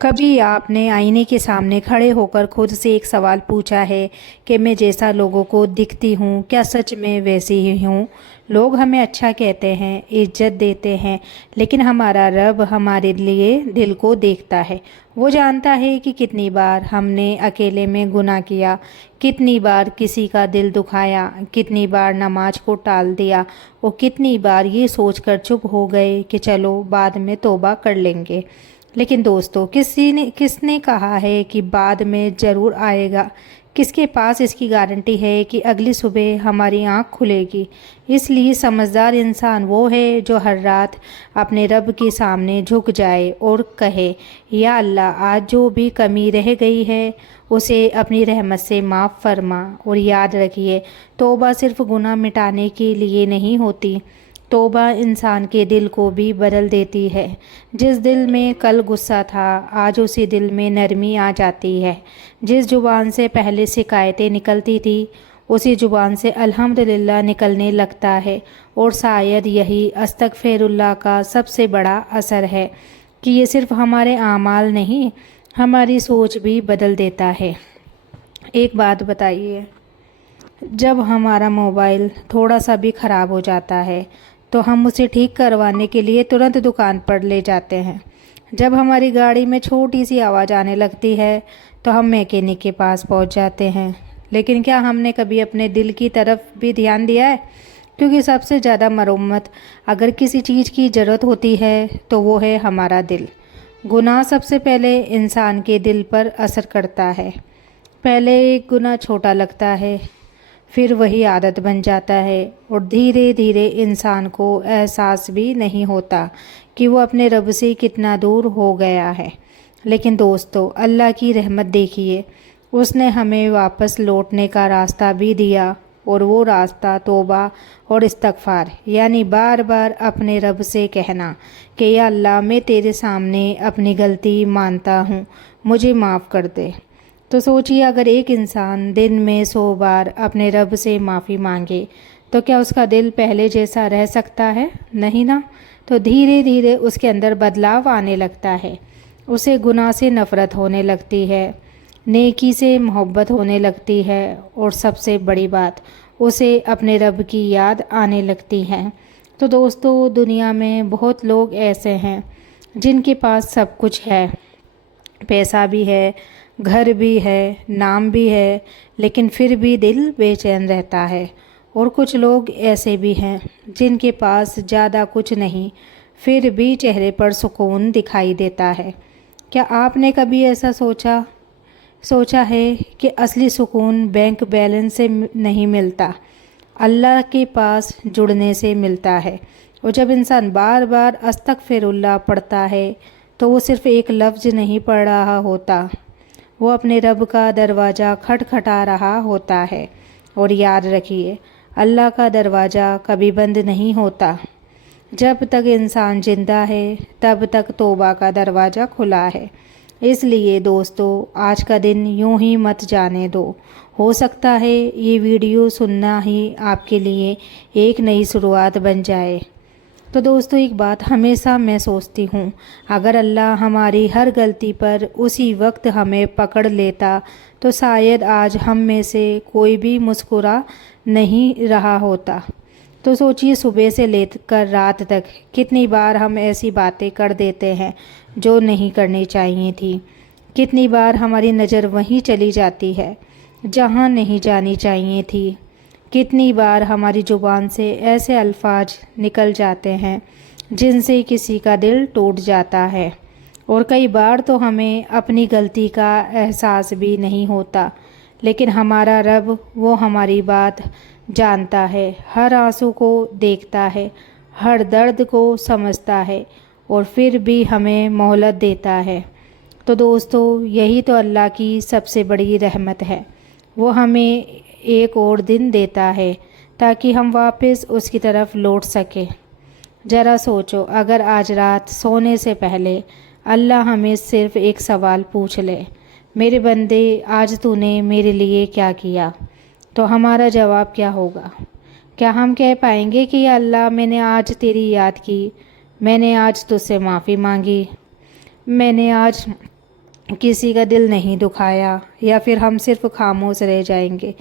कभी आपने आईने के सामने खड़े होकर खुद से एक सवाल पूछा है कि मैं जैसा लोगों को दिखती हूँ क्या सच में वैसी ही हूँ। लोग हमें अच्छा कहते हैं, इज्जत देते हैं, लेकिन हमारा रब हमारे लिए दिल को देखता है। वो जानता है कि कितनी बार हमने अकेले में गुनाह किया, कितनी बार किसी का दिल दुखाया, कितनी बार नमाज को टाल दिया और कितनी बार ये सोचकर चुप हो गए कि चलो बाद में तौबा कर लेंगे। लेकिन दोस्तों, किसने कहा है कि बाद में ज़रूर आएगा? किसके पास इसकी गारंटी है कि अगली सुबह हमारी आँख खुलेगी? इसलिए समझदार इंसान वो है जो हर रात अपने रब के सामने झुक जाए और कहे, या अल्लाह, आज जो भी कमी रह गई है उसे अपनी रहमत से माफ़ फरमा। और याद रखिए, तौबा सिर्फ गुनाह मिटाने के लिए नहीं होती, तौबा इंसान के दिल को भी बदल देती है। जिस दिल में कल गुस्सा था, आज उसी दिल में नरमी आ जाती है। जिस जुबान से पहले शिकायतें निकलती थी, उसी जुबान से अल्हम्दुलिल्लाह निकलने लगता है। और शायद यही अस्तगफिरुल्लाह का सबसे बड़ा असर है कि ये सिर्फ हमारे आमाल नहीं, हमारी सोच भी बदल देता है। एक बात बताइए, जब हमारा मोबाइल थोड़ा सा भी ख़राब हो जाता है तो हम उसे ठीक करवाने के लिए तुरंत दुकान पर ले जाते हैं। जब हमारी गाड़ी में छोटी सी आवाज़ आने लगती है तो हम मैकेनिक के पास पहुंच जाते हैं। लेकिन क्या हमने कभी अपने दिल की तरफ भी ध्यान दिया है? क्योंकि सबसे ज़्यादा मरम्मत अगर किसी चीज़ की ज़रूरत होती है तो वो है हमारा दिल। गुनाह सबसे पहले इंसान के दिल पर असर करता है। पहले एक गुनाह छोटा लगता है, फिर वही आदत बन जाता है और धीरे धीरे इंसान को एहसास भी नहीं होता कि वो अपने रब से कितना दूर हो गया है। लेकिन दोस्तों, अल्लाह की रहमत देखिए, उसने हमें वापस लौटने का रास्ता भी दिया। और वो रास्ता तौबा और इस्तगफार, यानी बार बार अपने रब से कहना कि या अल्लाह, मैं तेरे सामने अपनी गलती मानता हूँ, मुझे माफ़ कर दे। तो सोचिए, अगर एक इंसान दिन में 100 बार अपने रब से माफ़ी मांगे तो क्या उसका दिल पहले जैसा रह सकता है? नहीं ना। तो धीरे धीरे उसके अंदर बदलाव आने लगता है। उसे गुनाह से नफ़रत होने लगती है, नेकी से मोहब्बत होने लगती है और सबसे बड़ी बात, उसे अपने रब की याद आने लगती है। तो दोस्तों, दुनिया में बहुत लोग ऐसे हैं जिनके पास सब कुछ है, पैसा भी है, घर भी है, नाम भी है, लेकिन फिर भी दिल बेचैन रहता है। और कुछ लोग ऐसे भी हैं जिनके पास ज़्यादा कुछ नहीं, फिर भी चेहरे पर सुकून दिखाई देता है। क्या आपने कभी ऐसा सोचा है कि असली सुकून बैंक बैलेंस से नहीं मिलता, अल्लाह के पास जुड़ने से मिलता है। और जब इंसान बार बार अस्तगफिरुल्लाह पढ़ता है तो वो सिर्फ़ एक लफ्ज़ नहीं पढ़ रहा होता, वो अपने रब का दरवाज़ा खटखटा रहा होता है। और याद रखिए, अल्लाह का दरवाज़ा कभी बंद नहीं होता। जब तक इंसान ज़िंदा है तब तक तौबा का दरवाज़ा खुला है। इसलिए दोस्तों, आज का दिन यूं ही मत जाने दो। हो सकता है ये वीडियो सुनना ही आपके लिए एक नई शुरुआत बन जाए। तो दोस्तों, एक बात हमेशा मैं सोचती हूँ, अगर अल्लाह हमारी हर गलती पर उसी वक्त हमें पकड़ लेता तो शायद आज हम में से कोई भी मुस्कुरा नहीं रहा होता। तो सोचिए, सुबह से लेकर रात तक कितनी बार हम ऐसी बातें कर देते हैं जो नहीं करनी चाहिए थी। कितनी बार हमारी नज़र वहीं चली जाती है जहाँ नहीं जानी चाहिए थी। कितनी बार हमारी ज़ुबान से ऐसे अल्फाज निकल जाते हैं जिनसे किसी का दिल टूट जाता है। और कई बार तो हमें अपनी गलती का एहसास भी नहीं होता, लेकिन हमारा रब, वो हमारी बात जानता है, हर आंसू को देखता है, हर दर्द को समझता है और फिर भी हमें मोहलत देता है। तो दोस्तों, यही तो अल्लाह की सबसे बड़ी रहमत है। वो हमें एक और दिन देता है ताकि हम वापस उसकी तरफ लौट सकें। ज़रा सोचो, अगर आज रात सोने से पहले अल्लाह हमें सिर्फ़ एक सवाल पूछ ले, मेरे बंदे, आज तूने मेरे लिए क्या किया, तो हमारा जवाब क्या होगा? क्या हम कह पाएंगे कि या अल्लाह, मैंने आज तेरी याद की, मैंने आज तुझसे माफ़ी मांगी, मैंने आज किसी का दिल नहीं दुखाया, या फिर हम सिर्फ खामोश रह जाएंगे।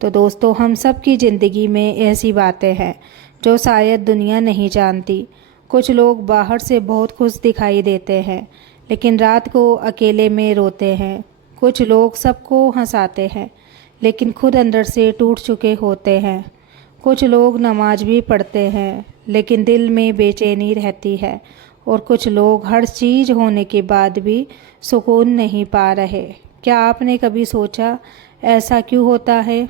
तो दोस्तों, हम सब की ज़िंदगी में ऐसी बातें हैं जो शायद दुनिया नहीं जानती। कुछ लोग बाहर से बहुत खुश दिखाई देते हैं, लेकिन रात को अकेले में रोते हैं। कुछ लोग सबको हंसाते हैं, लेकिन खुद अंदर से टूट चुके होते हैं। कुछ लोग नमाज भी पढ़ते हैं, लेकिन दिल में बेचैनी रहती है। और कुछ लोग हर चीज़ होने के बाद भी सुकून नहीं पा रहे। क्या आपने कभी सोचा ऐसा क्यों होता है?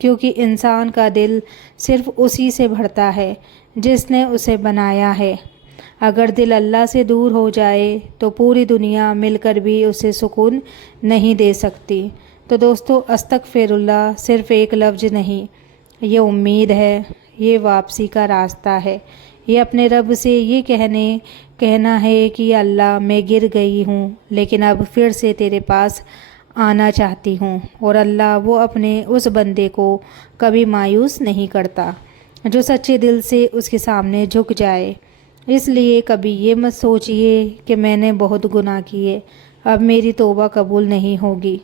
क्योंकि इंसान का दिल सिर्फ उसी से भरता है जिसने उसे बनाया है। अगर दिल अल्लाह से दूर हो जाए तो पूरी दुनिया मिलकर भी उसे सुकून नहीं दे सकती। तो दोस्तों, अस्तगफिरुल्लाह सिर्फ एक लफ्ज़ नहीं, ये उम्मीद है, ये वापसी का रास्ता है। ये अपने रब से ये कहना है कि अल्लाह, मैं गिर गई हूँ, लेकिन अब फिर से तेरे पास आना चाहती हूँ। और अल्लाह वो अपने उस बंदे को कभी मायूस नहीं करता जो सच्चे दिल से उसके सामने झुक जाए। इसलिए कभी ये मत सोचिए कि मैंने बहुत गुनाह किए, अब मेरी तौबा कबूल नहीं होगी।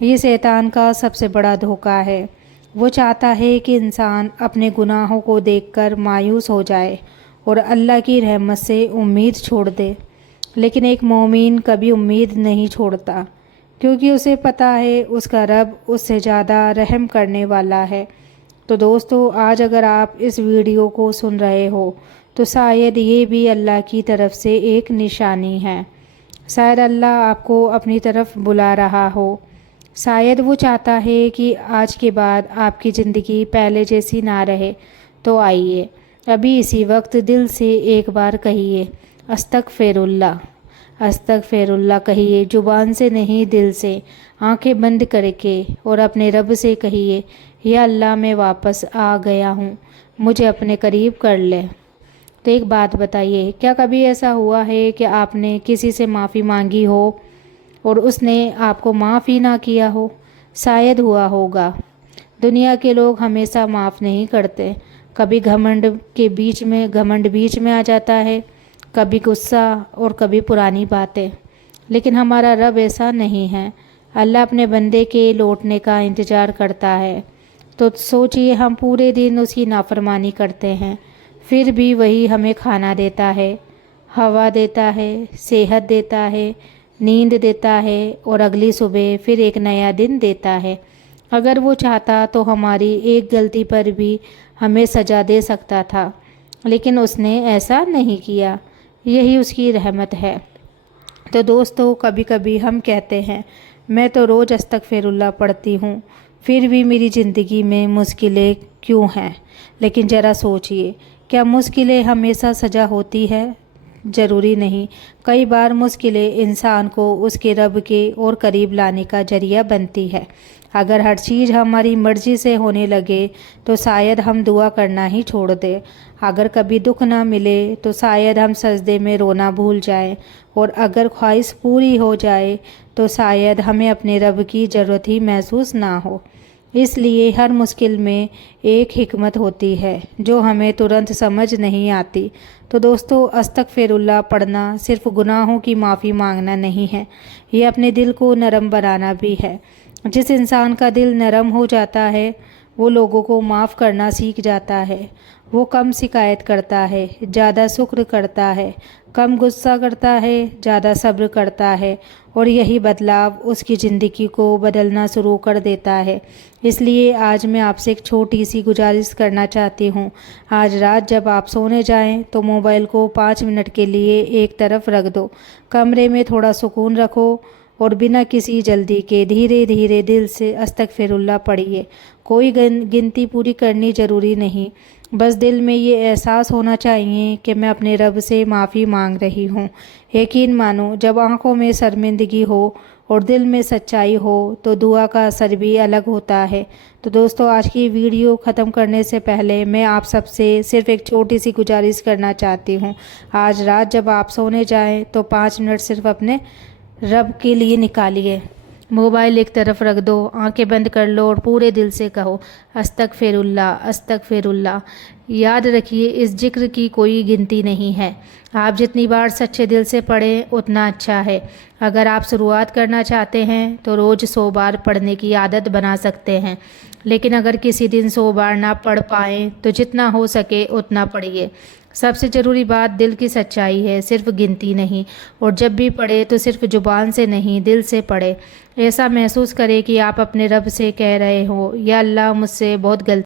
ये शैतान का सबसे बड़ा धोखा है। वो चाहता है कि इंसान अपने गुनाहों को देखकर मायूस हो जाए और अल्लाह की रहमत से उम्मीद छोड़ दे। लेकिन एक मोमिन कभी उम्मीद नहीं छोड़ता, क्योंकि उसे पता है उसका रब उससे ज़्यादा रहम करने वाला है। तो दोस्तों, आज अगर आप इस वीडियो को सुन रहे हो तो शायद ये भी अल्लाह की तरफ से एक निशानी है। शायद अल्लाह आपको अपनी तरफ बुला रहा हो। शायद वो चाहता है कि आज के बाद आपकी ज़िंदगी पहले जैसी ना रहे। तो आइए अभी इसी वक्त दिल से एक बार कहिए अस्तगफिरुल्लाह, अस्तगफिरुल्लाह कहिए, ज़ुबान से नहीं दिल से, आंखें बंद करके, और अपने रब से कहिए, या अल्लाह मैं वापस आ गया हूँ, मुझे अपने करीब कर ले। तो एक बात बताइए, क्या कभी ऐसा हुआ है कि आपने किसी से माफ़ी मांगी हो और उसने आपको माफ़ ही ना किया हो? शायद हुआ होगा। दुनिया के लोग हमेशा माफ़ नहीं करते। कभी घमंड बीच में आ जाता है, कभी गुस्सा, और कभी पुरानी बातें। लेकिन हमारा रब ऐसा नहीं है। अल्लाह अपने बंदे के लौटने का इंतज़ार करता है। तो सोचिए, हम पूरे दिन उसकी नाफरमानी करते हैं, फिर भी वही हमें खाना देता है, हवा देता है, सेहत देता है, नींद देता है, और अगली सुबह फिर एक नया दिन देता है। अगर वो चाहता तो हमारी एक गलती पर भी हमें सज़ा दे सकता था, लेकिन उसने ऐसा नहीं किया। यही उसकी रहमत है। तो दोस्तों, कभी कभी हम कहते हैं, मैं तो रोज़ अस्तगफिरुल्लाह पढ़ती हूँ, फिर भी मेरी ज़िंदगी में मुश्किलें क्यों हैं? लेकिन ज़रा सोचिए, क्या मुश्किलें हमेशा सज़ा होती है? ज़रूरी नहीं। कई बार मुश्किलें इंसान को उसके रब के और करीब लाने का जरिया बनती है। अगर हर चीज़ हमारी मर्ज़ी से होने लगे तो शायद हम दुआ करना ही छोड़ दें। अगर कभी दुख ना मिले तो शायद हम सजदे में रोना भूल जाएं। और अगर ख्वाहिश पूरी हो जाए तो शायद हमें अपने रब की ज़रूरत ही महसूस ना हो। इसलिए हर मुश्किल में एक हिकमत होती है जो हमें तुरंत समझ नहीं आती। तो दोस्तों, अस्तगफिरुल्लाह पढ़ना सिर्फ गुनाहों की माफ़ी मांगना नहीं है, ये अपने दिल को नरम बनाना भी है। जिस इंसान का दिल नरम हो जाता है वो लोगों को माफ़ करना सीख जाता है। वो कम शिकायत करता है, ज़्यादा शुक्र करता है, कम गुस्सा करता है, ज़्यादा सब्र करता है, और यही बदलाव उसकी ज़िंदगी को बदलना शुरू कर देता है। इसलिए आज मैं आपसे एक छोटी सी गुजारिश करना चाहती हूँ। आज रात जब आप सोने जाएं तो मोबाइल को 5 मिनट के लिए एक तरफ रख दो, कमरे में थोड़ा सुकून रखो और बिना किसी जल्दी के धीरे धीरे दिल से अस्तगफिरुल्लाह पढ़िए। कोई गिनती पूरी करनी ज़रूरी नहीं, बस दिल में ये एहसास होना चाहिए कि मैं अपने रब से माफ़ी मांग रही हूँ। यकीन मानो, जब आंखों में शर्मिंदगी हो और दिल में सच्चाई हो तो दुआ का असर भी अलग होता है। तो दोस्तों, आज की वीडियो ख़त्म करने से पहले मैं आप सबसे सिर्फ एक छोटी सी गुजारिश करना चाहती हूँ। आज रात जब आप सोने जाएं तो 5 मिनट सिर्फ अपने रब के लिए निकालिए। मोबाइल एक तरफ रख दो, आंखें बंद कर लो और पूरे दिल से कहो अस्तगफिरुल्लाह अस्तगफिरुल्लाह। याद रखिए इस जिक्र की कोई गिनती नहीं है। आप जितनी बार सच्चे दिल से पढ़ें उतना अच्छा है। अगर आप शुरुआत करना चाहते हैं तो रोज़ 100 बार पढ़ने की आदत बना सकते हैं, लेकिन अगर किसी दिन 100 बार ना पढ़ पाएँ तो जितना हो सके उतना पढ़िए। सबसे ज़रूरी बात दिल की सच्चाई है, सिर्फ गिनती नहीं। और जब भी पढ़े तो सिर्फ ज़ुबान से नहीं, दिल से पढ़े। ऐसा महसूस करें कि आप अपने रब से कह रहे हो, या अल्लाह मुझसे बहुत गलती